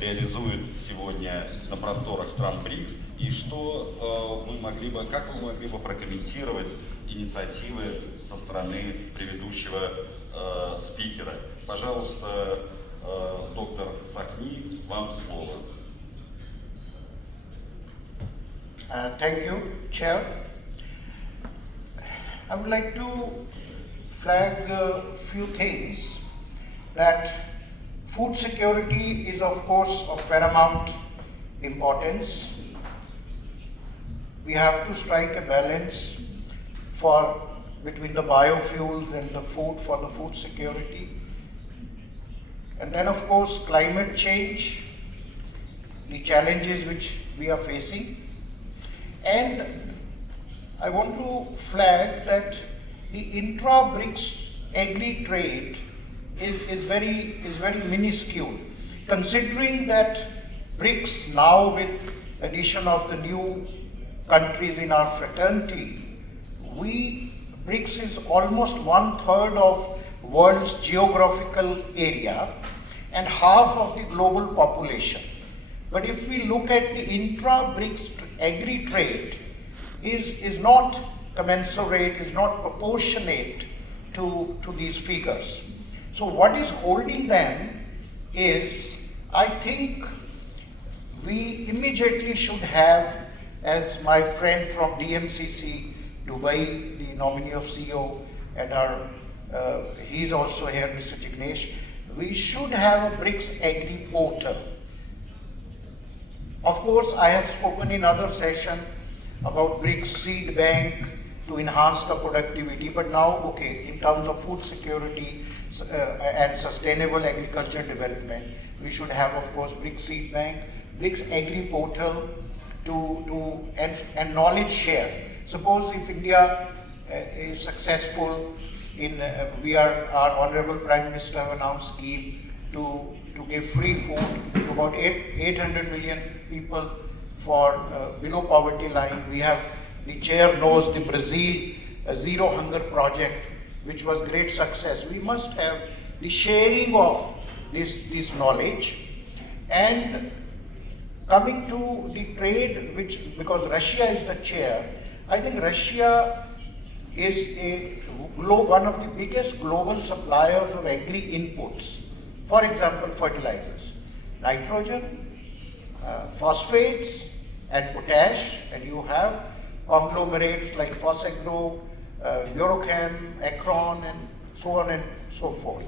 реализует сегодня на просторах стран БРИКС, и что как вы могли бы прокомментировать инициативы со стороны предыдущего спикера? Пожалуйста, доктор Сахни, вам слово. Thank you, Chair. I would like to flag a few things. That food security is, of course, of paramount importance. We have to strike a balance between the biofuels and the food for the food security. And then, of course, climate change, the challenges which we are facing. And I want to flag that the intra-BRICS agri trade is very minuscule, considering that BRICS now, with addition of the new countries in our fraternity, BRICS is almost 1/3 of world's geographical area and half of the global population. But if we look at the intra-BRICS agri trade, is not commensurate, is not proportionate to these figures. So what is holding them is, I think we immediately should have, as my friend from DMCC, Dubai, the nominee of CEO, and he's also here, Mr. Jignesh, we should have a BRICS agri portal. Of course, I have spoken in other session about BRICS seed bank to enhance the productivity, but now, okay, in terms of food security and sustainable agriculture development, we should have, of course, BRICS seed bank, BRICS agri portal and knowledge share. Suppose if India is successful in, our Honorable Prime Minister have announced scheme to give free food to about 800 million people for below poverty line. We have, the chair knows, the Brazil Zero Hunger Project, which was great success. We must have the sharing of this knowledge. And coming to the trade, because Russia is the chair, I think Russia is one of the biggest global suppliers of agri inputs. For example, fertilizers, nitrogen, phosphates, and potash, and you have conglomerates like Fosagro, Eurochem, Akron, and so on and so forth,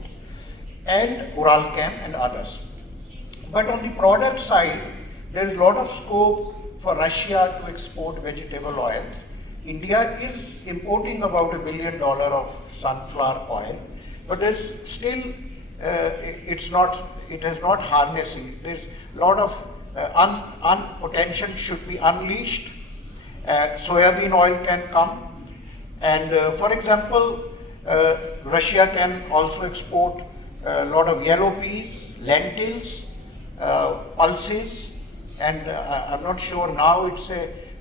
and Uralchem and others. But on the product side, there is a lot of scope for Russia to export vegetable oils. India is importing about $1 billion of sunflower oil, but there's still, it has not harnessing. There's a lot of potential should be unleashed. Soybean oil can come, and for example, Russia can also export a lot of yellow peas, lentils, pulses, and I'm not sure now,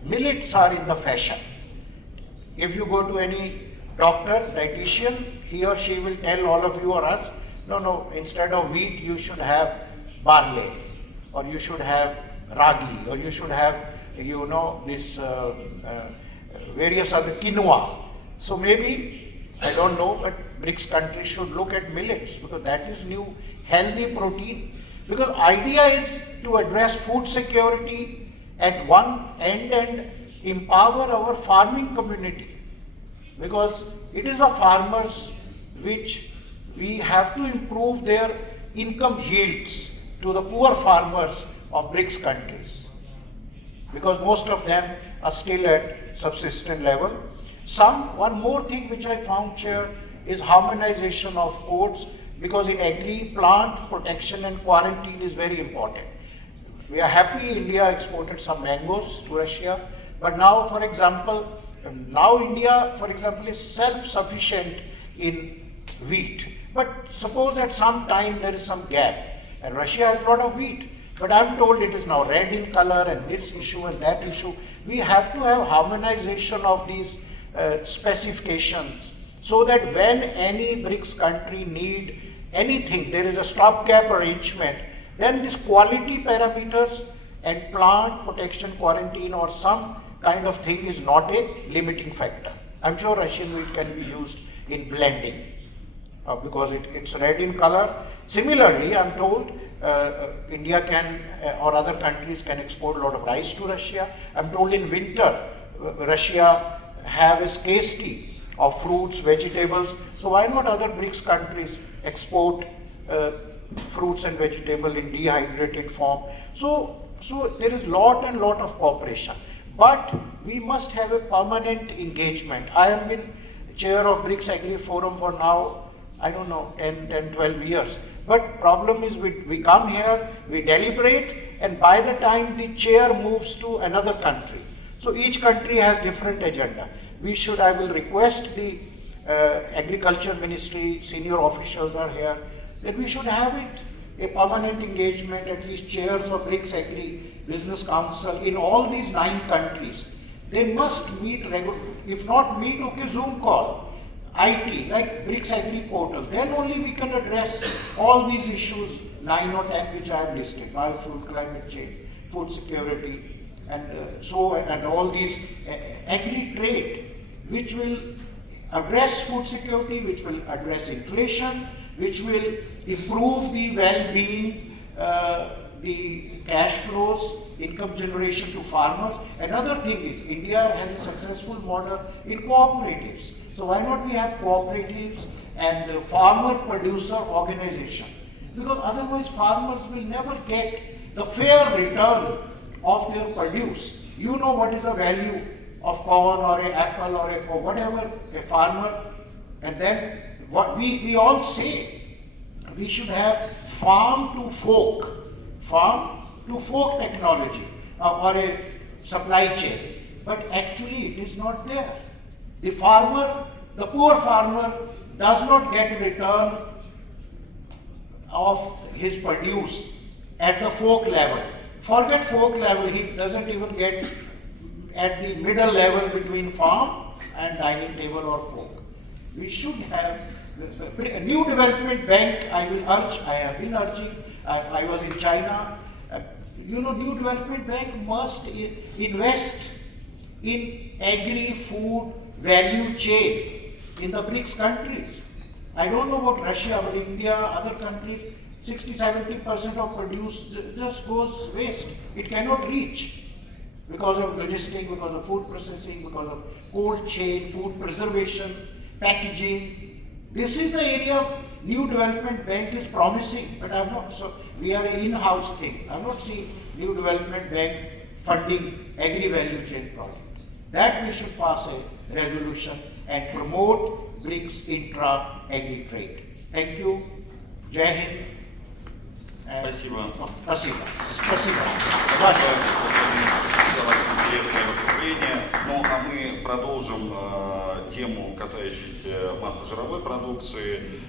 millets are in the fashion. If you go to any doctor, dietitian, he or she will tell all of you or us, no, instead of wheat, you should have barley, or you should have ragi, or you should have, this various other quinoa. So maybe, I don't know, but BRICS countries should look at millets, because that is new, healthy protein. Because idea is to address food security at one end and empower our farming community. Because it is the farmers which we have to improve their income yields to the poor farmers of BRICS countries, because most of them are still at subsistence level. One more thing which I found, Chair, is harmonization of codes, because in agri, plant protection and quarantine is very important. We are happy India exported some mangoes to Russia, but now, for example, India, for example, is self-sufficient in wheat. But suppose at some time there is some gap, and Russia has a lot of wheat, but I'm told it is now red in color, and this issue and that issue. We have to have harmonization of these specifications, so that when any BRICS country need anything, there is a stopgap arrangement then this quality parameters and plant protection quarantine or some kind of thing is not a limiting factor. I'm sure Russian wheat can be used in blending because it's red in color. Similarly, I'm told India can or other countries can export a lot of rice to Russia. I'm told in winter Russia have a scarcity of fruits, vegetables. So why not other BRICS countries export fruits and vegetables in dehydrated form? So there is lot of cooperation. But we must have a permanent engagement. I have been chair of BRICS Agri Forum for now, I don't know, 10, 12 years. But problem is we come here, we deliberate, and by the time the chair moves to another country, so each country has different agenda. I will request the Agriculture Ministry, senior officials are here, that we should have it, a permanent engagement, at least chairs of BRICS Agri Business Council in all these 9 countries. They must meet regularly, if not meet, okay, Zoom call. IT, like BRICS Agri portal, then only we can address all these issues, 9 or 10 which I have listed, biofuel, climate change, food security, and all these agri trade, which will address food security, which will address inflation, which will improve the well-being, the cash flows, income generation to farmers. Another thing is, India has a successful model in cooperatives. So why not we have cooperatives and farmer-producer organization? Because otherwise farmers will never get the fair return of their produce. You know what is the value of corn or an apple or whatever a farmer, and then what we all say, we should have farm to fork technology or a supply chain, but actually it is not there. The poor farmer does not get return of his produce at the fork level. Forget fork level, he doesn't even get at the middle level between farm and dining table or fork. We should have a new development bank. I have been urging, I was in China. New development bank must invest in agri-food value chain in the BRICS countries. I don't know about Russia, but India, other countries, 60-70% of produce just goes waste. It cannot reach because of logistics, because of food processing, because of cold chain, food preservation, packaging. This is the area New Development Bank is promising, but I'm not. So we are an in-house thing. I'm not seeing New Development Bank funding agri-value chain project. That we should pass a resolution and promote BRICS intra-agri trade. Thank you. Jai Hind. Спасибо. Спасибо. Спасибо. За ваше интересное выступление. Ну, а мы продолжим тему, касающуюся масло-жировой продукции.